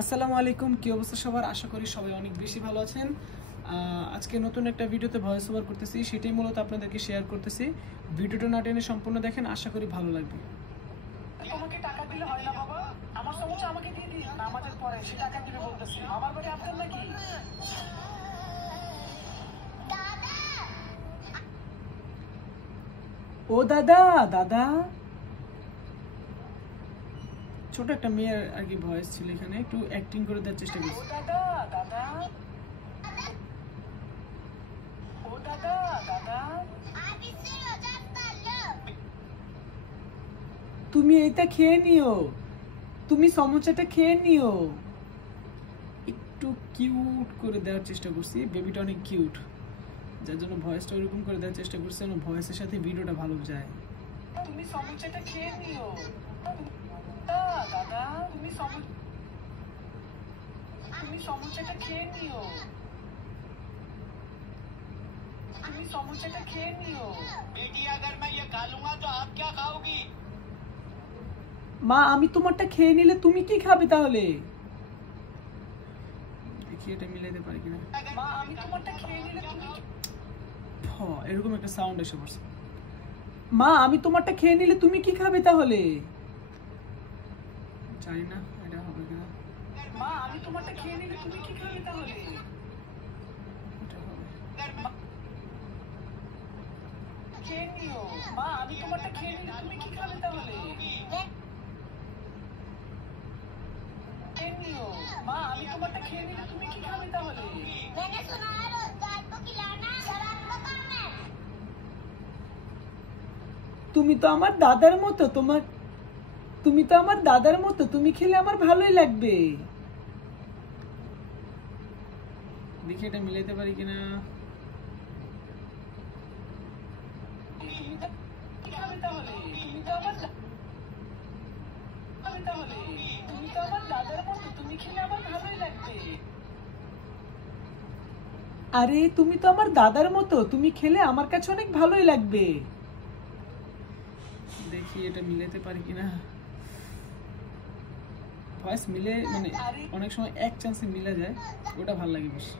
আসসালামু আলাইকুম, কি অবস্থা সবার? আশা করি সবাই অনেক বেশি ভালো আছেন। আজকে নতুন একটা ভিডিওতে ভয়েস ওভার করতেছি, সেটাই মূলত আপনাদেরকে শেয়ার করতেছি। ভিডিওটা না টেনে সম্পূর্ণ দেখেন, আশা করি ভালো লাগবে। তোমাকে টাকা দিলে হয় না বাবা, আমার সমস্যা আমাকে দিয়ে দিন, নামাজের পরে সে টাকা দিবে বলতেছি। আমার বাড়ি আপনার নাকি? ও দাদা, দাদা ছোট একটা মেয়ের আর কি ভয়েস ছিল, এখানে একটু অ্যাক্টিং করে দেওয়ার চেষ্টা করছি। ও দাদা, দাদা, ও দাদা, দাদা, তুমি এইটা খেয়ে নিও, তুমি সমোসাটা খেয়ে নিও। একটু কিউট করে দেওয়ার চেষ্টা করছি, বেবিটা অনেক কিউট, যার জন্য ভয়েসটা ওরকম করে দেওয়ার চেষ্টা করছি যেন ভয়েসের সাথে ভিডিওটা ভালো যায়। তুমি সমস্যাটা খেয়ে নিও। দাদা, তুমি সমস্যাটা খেয়ে নিও। তুমি সমস্যাটা খেয়ে নিও। बेटी अगर मैं ये खा लूंगा तो आप क्या खाओगी? মা, আমি তোমারটা খেয়ে নিলে তুমি কি খাবে তাহলে? দেখি এটা মিলাইতে পারি কিনা। মা, আমি তোমারটা খেয়ে নিলে তুমি এরকম একটা সাউন্ড এসে পড়ছে। মা, আমি তোমারটা খেয়ে নিলে তুমি কি খাবে তাহলে? জানি না এটা হবে কিনা। মা, আমি তোমারটা খেয়ে নিলে তুমি কি খাবে তাহলে? এটা হবে। খেয়ে নিও। মা, আমি তোমারটা খেয়ে নিলে তুমি কি খাবে তাহলে? খেয়ে নিও। মা, আমি তোমারটা খেয়ে নিলে তুমি কি খাবে তাহলে? मैंने सुना है रोज दाल को खिलाना शराब का काम है। তুমি তো আমার দাদার মতো, তুমি তো আমার দাদার মতো, তুমি খেলে আমার ভালোই লাগবে। দেখি এটা মিলাইতে পারি কিনা। কি খাবে তাহলে? তুমি তো আমার দাদার মতো, তুমি খেলে আমার ভালোই লাগবে। আরে তুমি তো আমার দাদার মতো, তুমি খেলে আমার কাছে অনেক ভালোই লাগবে। দেখি এটা মিলাইতে পারি কিনা। ভয়েস মিলে মানে অনেক সময় এক চান্সে মিলে যায়, ওটা ভালো লাগে বেশি।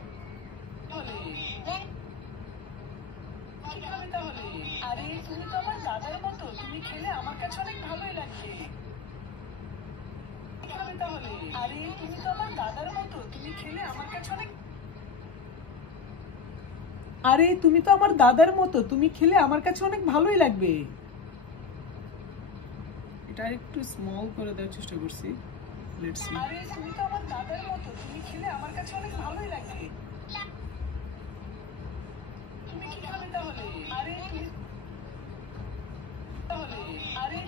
কি খাবে তাহলে? আরে তুমি তো আমার দাদার মতো, তুমি খেলে আমার কাছে অনেক ভালোই লাগবে। কি খাবে তাহলে? আরে তুমি তো আমার দাদার মতো, তুমি খেলে আমার কাছে অনেক আরে তুমি তো আমার দাদার মতো, তুমি খেলে আমার কাছে অনেক ভালোই লাগবে। এটা একটু স্মল করে দেওয়ার চেষ্টা করছি। Let's see. আরে তুমি তো আমার দাদার মতো, তুমি খেলে আমার কাছে অনেক ভালোই লাগবে। তুমি কি খাবে তাহলে? আরে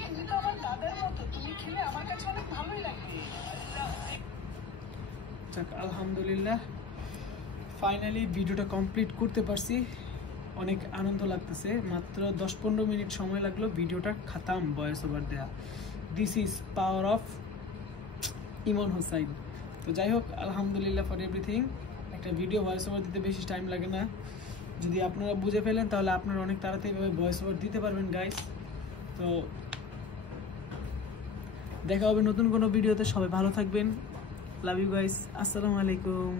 তুমি তো আমার দাদার মতো, তুমি খেলে আমার কাছে অনেক ভালোই লাগবে। যাক, আলহামদুলিল্লাহ ফাইনালি ভিডিওটা কমপ্লিট করতে পারছি, অনেক আনন্দ লাগতেছে। মাত্র 10-15 মিনিট সময় লাগলো ভিডিওটা খাতাম ভয়েস ওভার দেয়া। দিস ইজ পাওয়ার অফ ইমন হোসাইন। তো যাই হোক, আলহামদুলিল্লাহ ফর এভরিথিং। একটা ভিডিও ভয়েস ওভার দিতে বেশি টাইম লাগে না, যদি আপনারা বুঝে ফেলেন তাহলে আপনারা অনেক তাড়াতাড়ি ভয়েস ওভার দিতে পারবেন গাইস। তো দেখা হবে নতুন কোনো ভিডিওতে, সবাই ভালো থাকবেন। লাভ ইউ গাইস, আসসালামু আলাইকুম।